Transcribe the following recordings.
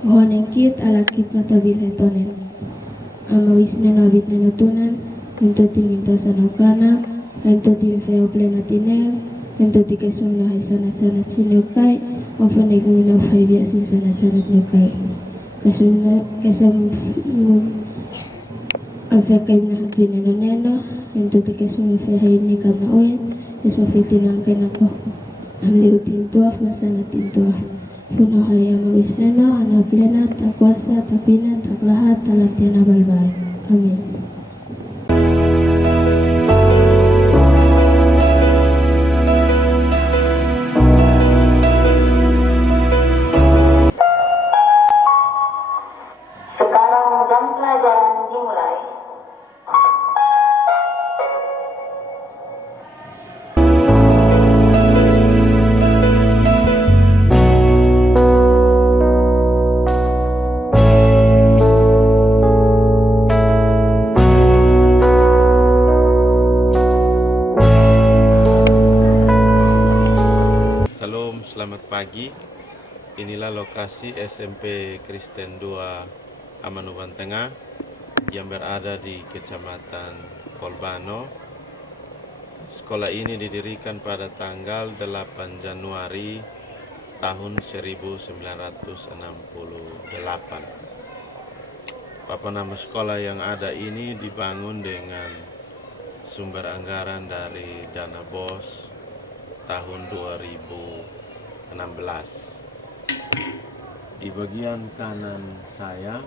Honengkit alakit natabil hetonen. Ama wisna nabit nanatunan. Ento timinta sanokana. Ento timfeo plenatine. Ento tikesum na hai sanat-sanat sinukai. Ofanek mina hai biasin sanat-sanat nukai. Kesam alfakai na pinanonena. Ento tikesum hai ni kama oyen. Esofitinang kenako. Amliutin tuaf masanatin tuaf. Puno haya mawisnena, ana plena, tak kuasa, tak pina, tak lahat, tak tiana balbal. Amin. Sekarang jam pelajaran dimulai. Salam, selamat pagi. Inilah lokasi SMP Kristen 2 Amanuban Tengah yang berada di Kecamatan Kolbano. Sekolah ini didirikan pada tanggal 8 Januari tahun 1968. Papan nama sekolah yang ada ini dibangun dengan sumber anggaran dari dana BOS tahun 2016. Di bagian kanan saya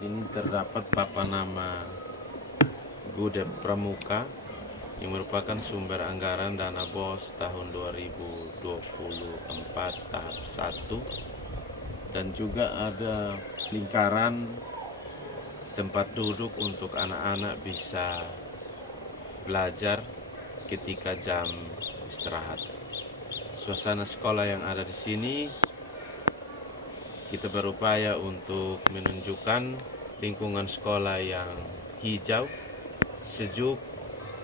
ini terdapat papan nama Gudep Pramuka yang merupakan sumber anggaran dana BOS tahun 2024 tahap 1, dan juga ada lingkaran tempat duduk untuk anak-anak bisa belajar ketika jam istirahat. Suasana sekolah yang ada di sini, kita berupaya untuk menunjukkan lingkungan sekolah yang hijau, sejuk,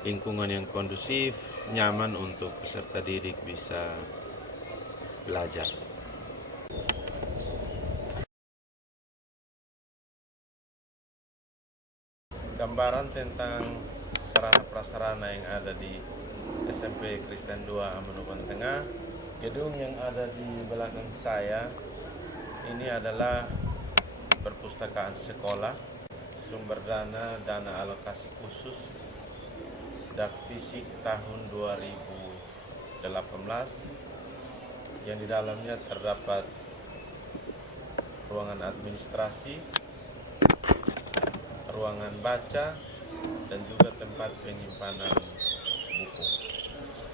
lingkungan yang kondusif, nyaman untuk peserta didik bisa belajar. Gambaran tentang sarana prasarana yang ada di SMP Kristen 2 Amanuban Tengah. Gedung yang ada di belakang saya ini adalah perpustakaan sekolah, sumber dana alokasi khusus Dak Fisik tahun 2018, yang di dalamnya terdapat ruangan administrasi, ruangan baca, dan juga tempat penyimpanan buku.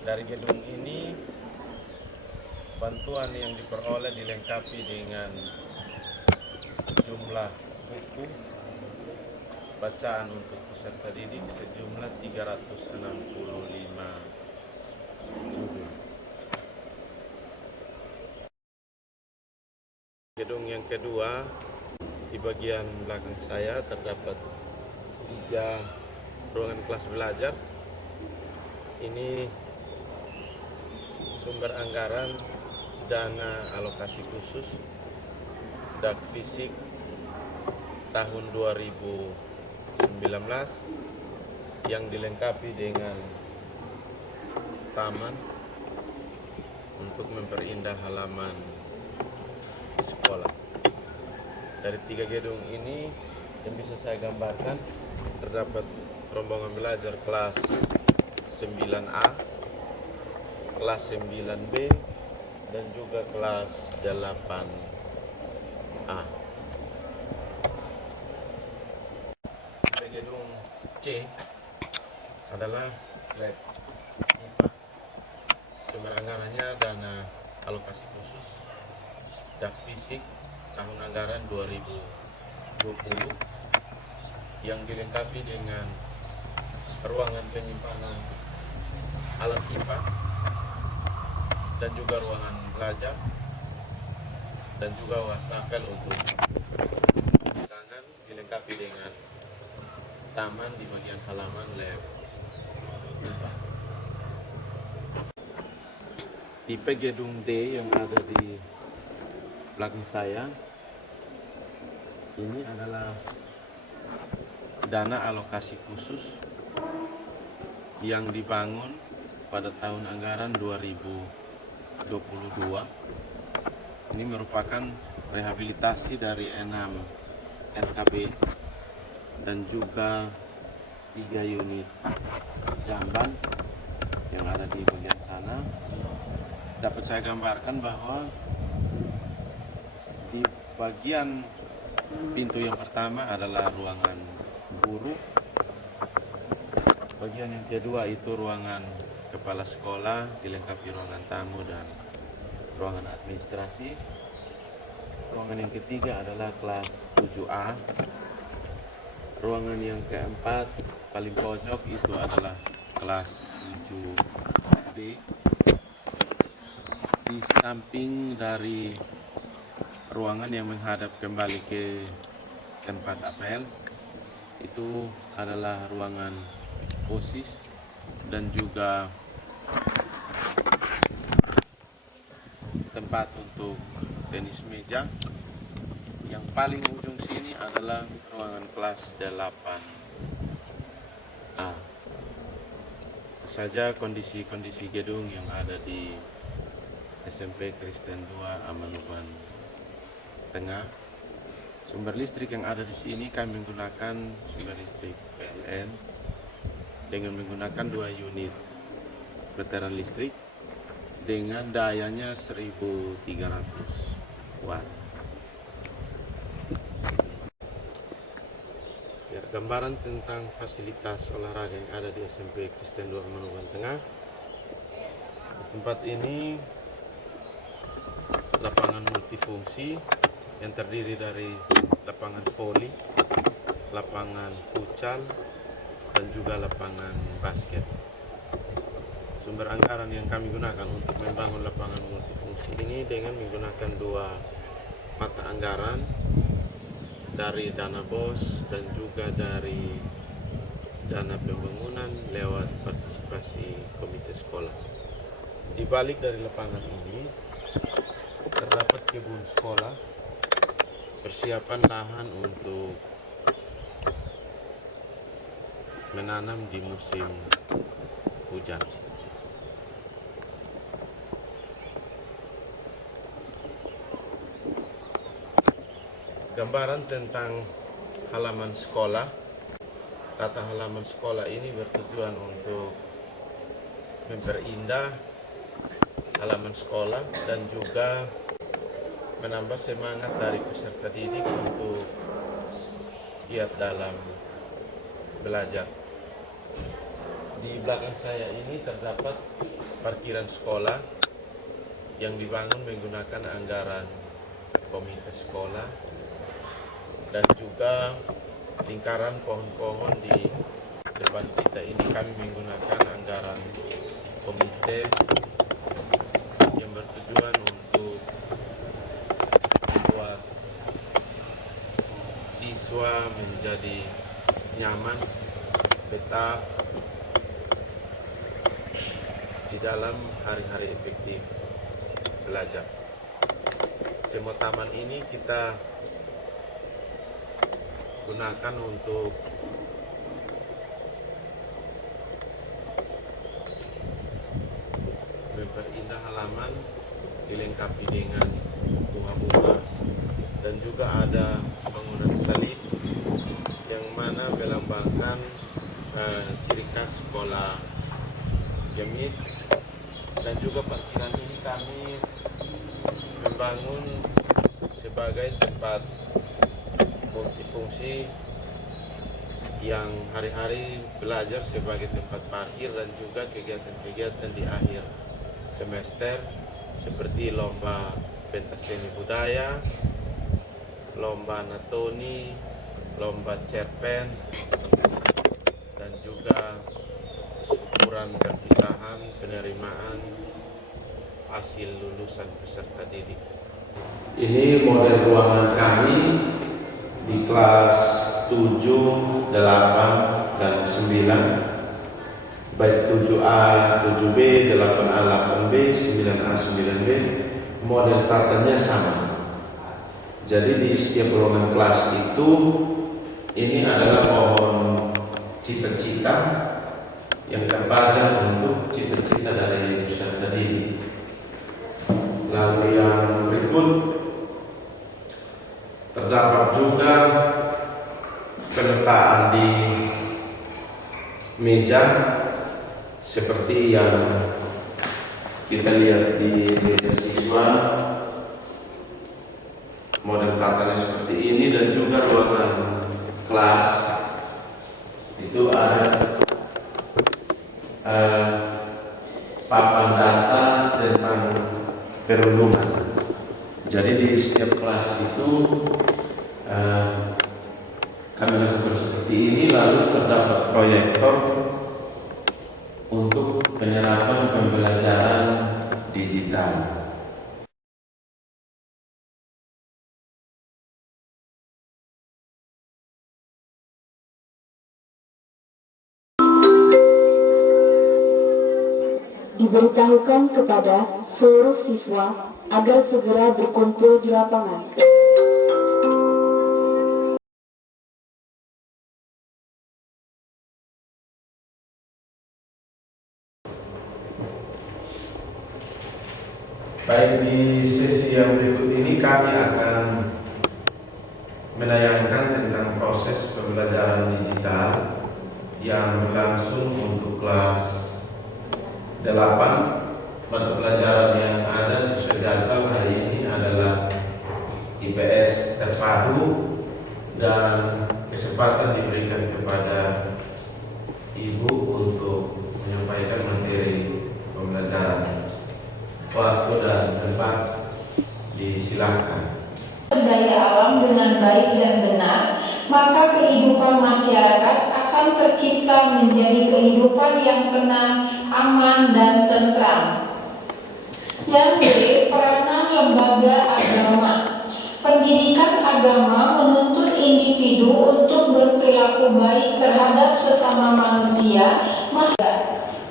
Dari gedung ini, bantuan yang diperoleh dilengkapi dengan jumlah buku bacaan untuk peserta didik sejumlah 365 judul. Gedung yang kedua, di bagian belakang saya terdapat 3 ruangan kelas belajar. Ini sumber anggaran dana alokasi khusus Dak Fisik tahun 2019 yang dilengkapi dengan taman untuk memperindah halaman sekolah. Dari 3 gedung ini yang bisa saya gambarkan, terdapat rombongan belajar kelas 9A, kelas 9B, dan juga kelas 8A. Gedung C adalah lab IPA. Sumber anggarannya dana alokasi khusus Dak Fisik tahun anggaran 2020 yang dilengkapi dengan ruangan penyimpanan alat IPA dan juga ruangan belajar dan juga wastafel untuk tangan, dilengkapi dengan taman di bagian halaman lab IPA. Tipe gedung D yang ada di belakang saya Ini adalah dana alokasi khusus yang dibangun pada tahun anggaran 2022. Ini merupakan rehabilitasi dari 6 NKB dan juga 3 unit jamban yang ada di bagian sana. Dapat saya gambarkan bahwa di bagian pintu yang pertama adalah ruangan guru. Bagian yang kedua itu ruangan kepala sekolah, dilengkapi ruangan tamu dan ruangan administrasi. Ruangan yang ketiga adalah kelas 7A. Ruangan yang keempat paling pojok itu adalah kelas 7B. Di samping dari ruangan yang menghadap kembali ke tempat apel itu adalah ruangan OSIS dan juga tempat untuk tenis meja. Yang paling ujung sini adalah ruangan kelas 8A. Itu saja kondisi-kondisi gedung yang ada di SMP Kristen 2 Amanuban Tengah. Sumber listrik yang ada di sini kami menggunakan sumber listrik PLN dengan menggunakan 2 unit veteran listrik dengan dayanya 1300 watt. Ya, gambaran tentang fasilitas olahraga yang ada di SMP Kristen 2 Amanuban Tengah. Di tempat ini lapangan multifungsi yang terdiri dari lapangan voli, lapangan futsal, dan juga lapangan basket. Sumber anggaran yang kami gunakan untuk membangun lapangan multifungsi ini dengan menggunakan 2 mata anggaran dari dana BOS dan juga dari dana pembangunan lewat partisipasi komite sekolah. Di balik dari lapangan ini terdapat kebun sekolah, persiapan lahan untuk menanam di musim hujan. Gambaran tentang halaman sekolah. Tata halaman sekolah ini bertujuan untuk memperindah halaman sekolah dan juga menambah semangat dari peserta didik untuk giat dalam belajar. Di belakang saya ini terdapat parkiran sekolah yang dibangun menggunakan anggaran komite sekolah dan juga lingkaran pohon-pohon di depan kita ini kami menggunakan anggaran komite yang bertujuan untuk membuat siswa menjadi nyaman, betah di dalam hari-hari efektif belajar. Semua taman ini kita gunakan untuk memperindah halaman, dilengkapi dengan bunga-bunga dan juga ada bangunan salib yang mana melambangkan ciri khas sekolah Jamit. Dan juga parkiran ini kami membangun sebagai tempat multifungsi yang hari-hari belajar sebagai tempat parkir dan juga kegiatan-kegiatan di akhir semester seperti lomba pentas seni budaya, lomba anatoni, lomba cerpen, dan juga syukuran perpisahan penerimaan hasil lulusan peserta didik. Ini model ruangan kami di kelas 7, 8, dan 9, baik 7A, 7B, 8A, 8B, 9A, 9B. Model tatanya sama. Jadi di setiap golongan kelas itu ini adalah pohon cita-cita yang terpajang untuk cita-cita dari peserta didik. Lalu yang berikut terdapat juga penyertaan di meja seperti yang kita lihat di meja siswa. Model katanya seperti ini, dan juga ruangan kelas itu ada papan data tentang perundungan. Jadi di setiap kelas itu kami lakukan seperti ini, lalu terdapat proyektor untuk penyerapan pembelajaran digital. Diberitahukan kepada seluruh siswa agar segera berkumpul di lapangan. Baik, di sesi yang berikut ini kami akan menayangkan tentang proses pembelajaran digital yang berlangsung untuk kelas 8. Mata pelajaran yang ada sesuai jadwal hari ini adalah IPS terpadu, dan kesempatan diberikan kepada Ibu untuk menyampaikan materi pembelajaran. Waktu dan tempat disilakan. Daya alam dengan baik dan benar, maka kehidupan masyarakat akan tercipta menjadi kehidupan yang tenang, aman, dan tentram. Yang B. Peranan lembaga agama. Pendidikan agama menuntut individu untuk berperilaku baik terhadap sesama manusia.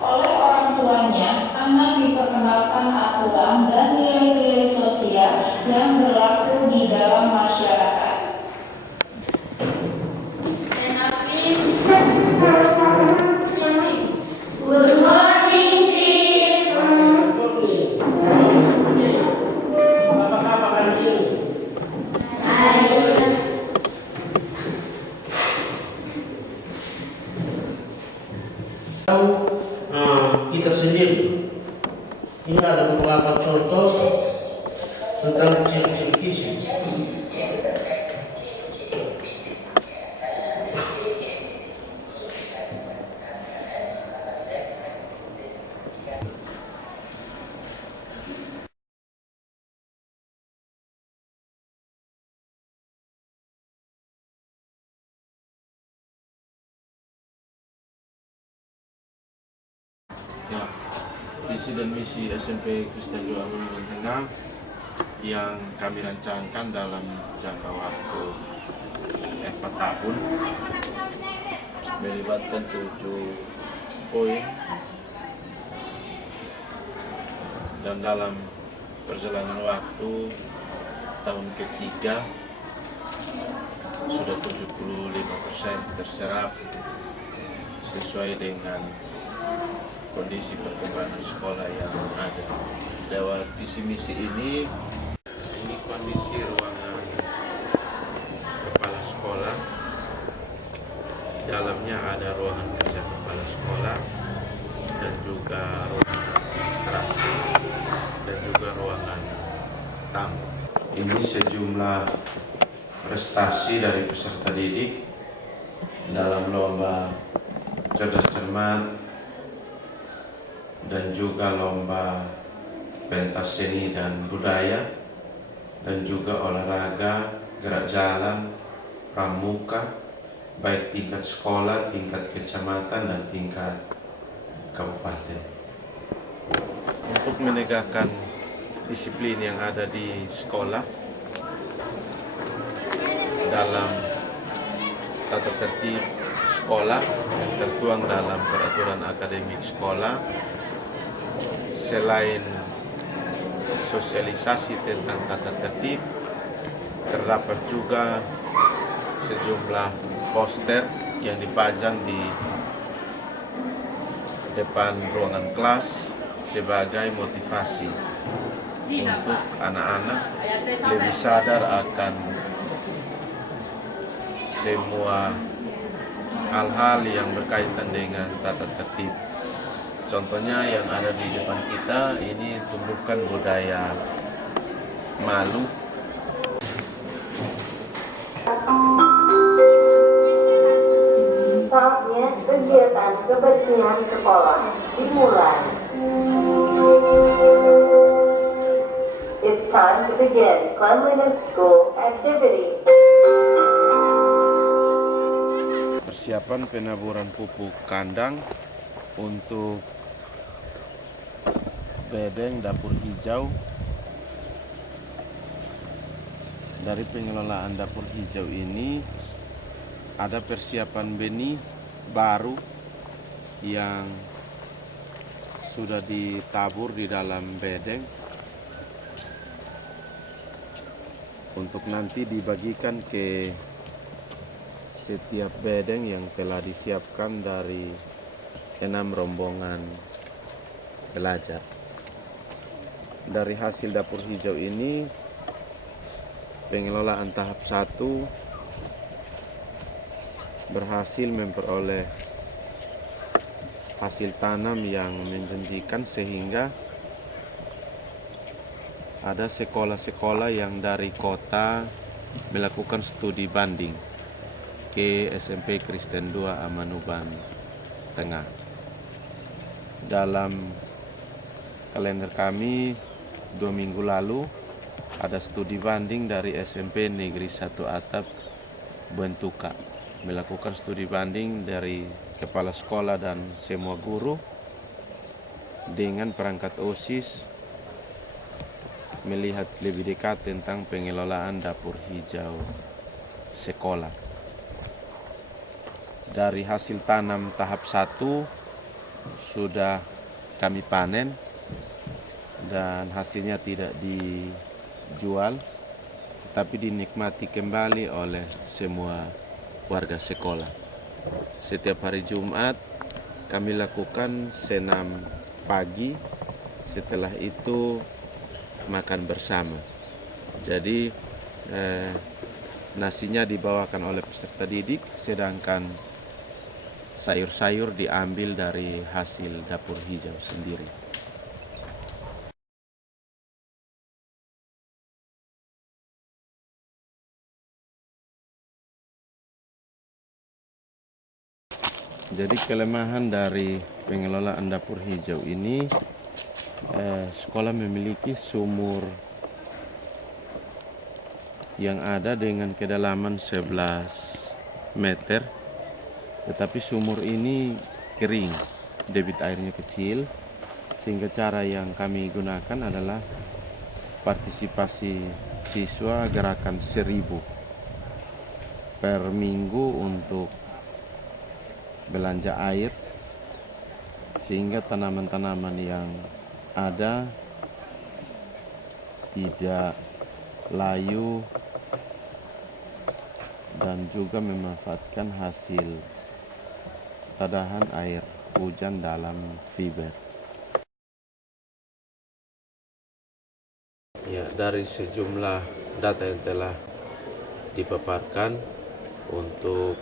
Oleh orang tuanya, anak diperkenalkan aturan dan nilai-nilai sosial yang berlaku di dalam masyarakat. Good morning, Sir. Apa kabar hari ini? Kita sendiri. Ini ada beberapa contoh tentang ciri-ciri fisik. Ya, visi dan misi SMP Kristen Joa Lumbung Tengah yang kami rancangkan dalam jangka waktu 4 tahun melibatkan 7 poin, dan dalam perjalanan waktu tahun ketiga sudah 75% terserap sesuai dengan kondisi perkembangan sekolah yang ada. Lewat visi misi ini kondisi ruangan kepala sekolah. Di dalamnya ada ruangan kerja kepala sekolah, dan juga ruangan administrasi, dan juga ruangan tamu. Ini sejumlah prestasi dari peserta didik dalam lomba cerdas cermat, dan juga lomba pentas seni dan budaya, dan juga olahraga, gerak jalan, pramuka, baik tingkat sekolah, tingkat kecamatan, dan tingkat kabupaten. Untuk menegakkan disiplin yang ada di sekolah dalam tata tertib sekolah yang tertuang dalam peraturan akademik sekolah, selain sosialisasi tentang tata tertib, Terdapat juga sejumlah poster yang dipajang di depan ruangan kelas sebagai motivasi untuk anak-anak lebih sadar akan semua hal-hal yang berkaitan dengan tata tertib. Contohnya yang ada di depan kita ini tumbuhkan budaya malu. Saatnya kegiatan kebersihan sekolah dimulai. It's time to begin cleanliness school activity. Persiapan penaburan pupuk kandang untuk bedeng dapur hijau. Dari pengelolaan dapur hijau ini ada persiapan benih baru yang sudah ditabur di dalam bedeng untuk nanti dibagikan ke setiap bedeng yang telah disiapkan dari 6 rombongan belajar. Dari hasil dapur hijau ini, pengelolaan tahap 1 berhasil memperoleh hasil tanam yang menjanjikan, sehingga ada sekolah-sekolah yang dari kota melakukan studi banding ke SMP Kristen 2 Amanuban Tengah. Dalam kalender kami 2 minggu lalu ada studi banding dari SMP Negeri 1 Atap Bentuka, melakukan studi banding dari kepala sekolah dan semua guru dengan perangkat OSIS, melihat lebih dekat tentang pengelolaan dapur hijau sekolah. Dari hasil tanam tahap 1 sudah kami panen dan hasilnya tidak dijual, tetapi dinikmati kembali oleh semua warga sekolah. Setiap hari Jumat kami lakukan senam pagi, setelah itu makan bersama. Jadi nasinya dibawakan oleh peserta didik, sedangkan sayur-sayur diambil dari hasil dapur hijau sendiri. Jadi kelemahan dari pengelolaan dapur hijau ini, sekolah memiliki sumur yang ada dengan kedalaman 11 meter, tetapi sumur ini kering, debit airnya kecil, sehingga cara yang kami gunakan adalah partisipasi siswa gerakan 1000 per minggu untuk belanja air, sehingga tanaman-tanaman yang ada tidak layu dan juga memanfaatkan hasil tadahan air hujan dalam fiber. Ya, dari sejumlah data yang telah dipaparkan untuk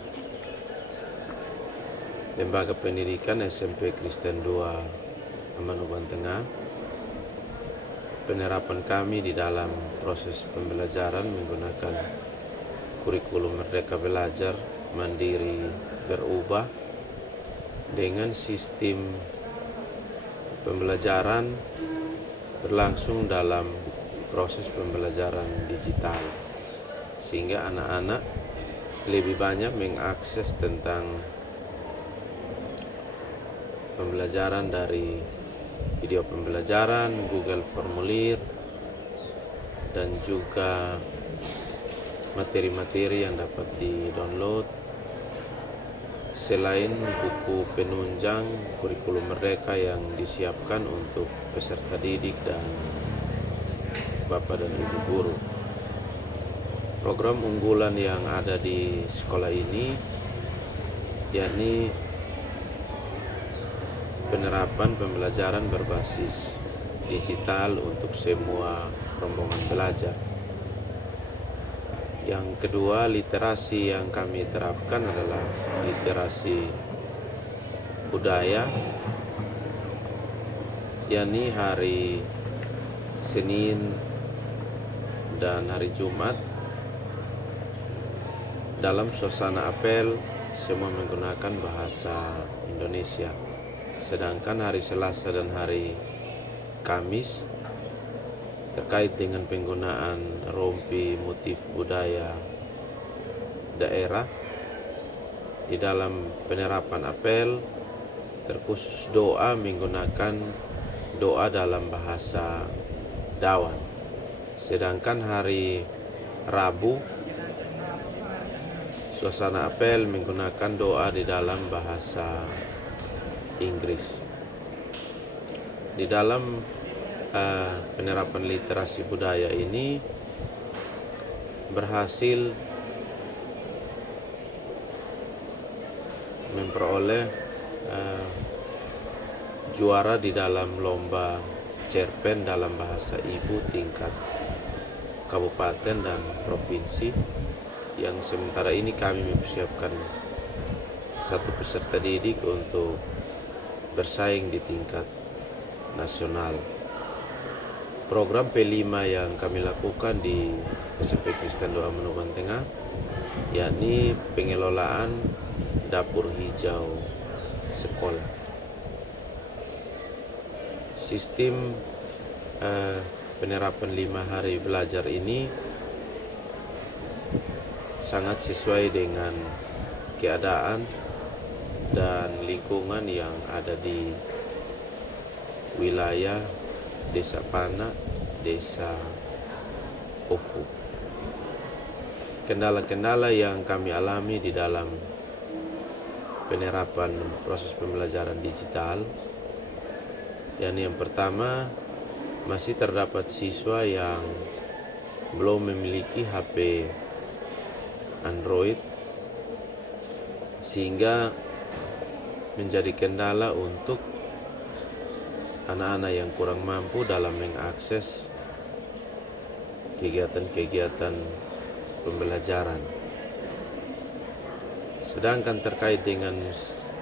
Lembaga Pendidikan SMP Kristen 2 Amanuban Tengah, penerapan kami di dalam proses pembelajaran menggunakan kurikulum Merdeka Belajar Mandiri Berubah dengan sistem pembelajaran berlangsung dalam proses pembelajaran digital, sehingga anak-anak lebih banyak mengakses tentang pembelajaran dari video pembelajaran, Google Formulir, dan juga materi-materi yang dapat di-download, selain buku penunjang kurikulum Merdeka yang disiapkan untuk peserta didik dan Bapak dan Ibu guru. Program unggulan yang ada di sekolah ini yakni penerapan pembelajaran berbasis digital untuk semua rombongan belajar. Yang kedua, literasi yang kami terapkan adalah literasi budaya, yakni hari Senin dan hari Jumat dalam suasana apel semua menggunakan bahasa Indonesia. Sedangkan hari Selasa dan hari Kamis terkait dengan penggunaan rompi motif budaya daerah di dalam penerapan apel, terkhusus doa menggunakan doa dalam bahasa Dawan. Sedangkan hari Rabu suasana apel menggunakan doa di dalam bahasa Inggris. Di dalam penerapan literasi budaya ini berhasil memperoleh juara di dalam lomba cerpen dalam bahasa ibu tingkat kabupaten dan provinsi, yang sementara ini kami mempersiapkan satu peserta didik untuk bersaing di tingkat nasional. Program P5 yang kami lakukan di SMP Kristen Doa Menuban Tengah yakni pengelolaan dapur hijau sekolah. Sistem penerapan 5 hari belajar ini sangat sesuai dengan keadaan dan lingkungan yang ada di wilayah Desa Pana, Desa Ofu. Kendala-kendala yang kami alami di dalam penerapan proses pembelajaran digital, yakni yang pertama, masih terdapat siswa yang belum memiliki HP Android, sehingga menjadi kendala untuk anak-anak yang kurang mampu dalam mengakses kegiatan-kegiatan pembelajaran. Sedangkan terkait dengan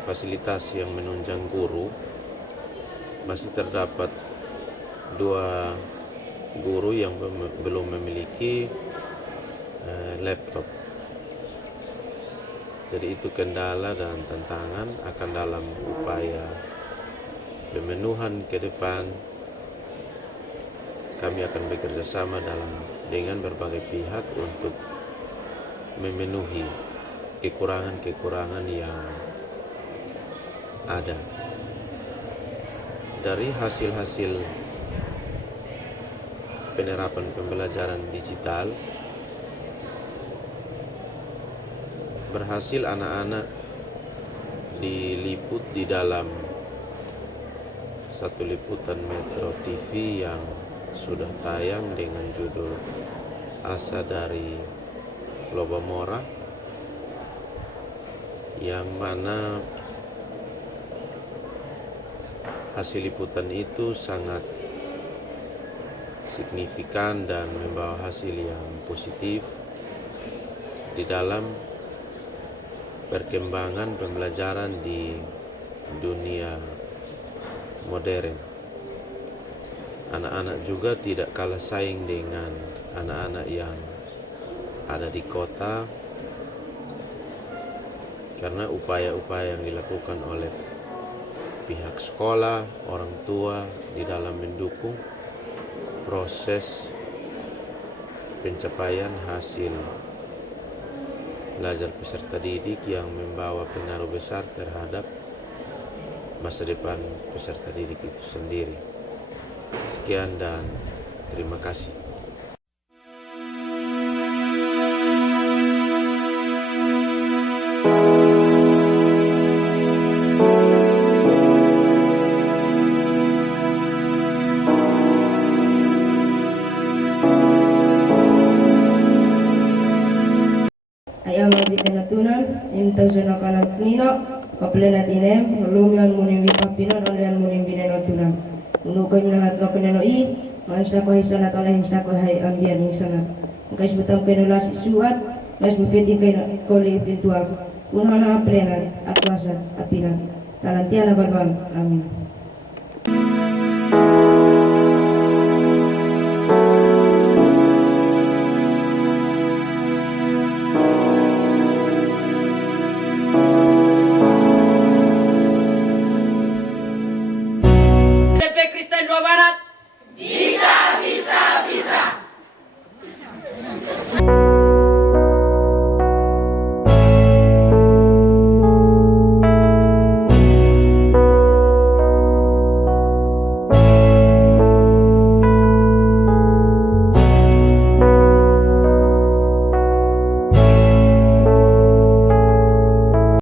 fasilitas yang menunjang guru, masih terdapat 2 guru yang belum memiliki laptop. Jadi itu kendala dan tantangan akan dalam upaya pemenuhan ke depan. Kami akan bekerja sama dengan berbagai pihak untuk memenuhi kekurangan-kekurangan yang ada. Dari hasil-hasil penerapan pembelajaran digital, berhasil anak-anak diliput di dalam satu liputan Metro TV yang sudah tayang dengan judul Asa dari Lobamora, yang mana hasil liputan itu sangat signifikan dan membawa hasil yang positif di dalam perkembangan pembelajaran di dunia modern. Anak-anak juga tidak kalah saing dengan anak-anak yang ada di kota, karena upaya-upaya yang dilakukan oleh pihak sekolah, orang tua di dalam mendukung proses pencapaian hasil belajar peserta didik yang membawa pengaruh besar terhadap masa depan peserta didik itu sendiri. Sekian dan terima kasih. nabit na natunan, imtaw sa nakanang nino, kaplena tinem, lumian muning vipapinon, onlian muning binenotunan. Unukay minahat no kanenoi, maisa ko hisana talahim sa ko hay ambian hisana. Kais butang kenulasi suat, mas bufeting kay koli fintuaf. Punhana plena, akwasa, apinan. Talantiana barbang. Amin.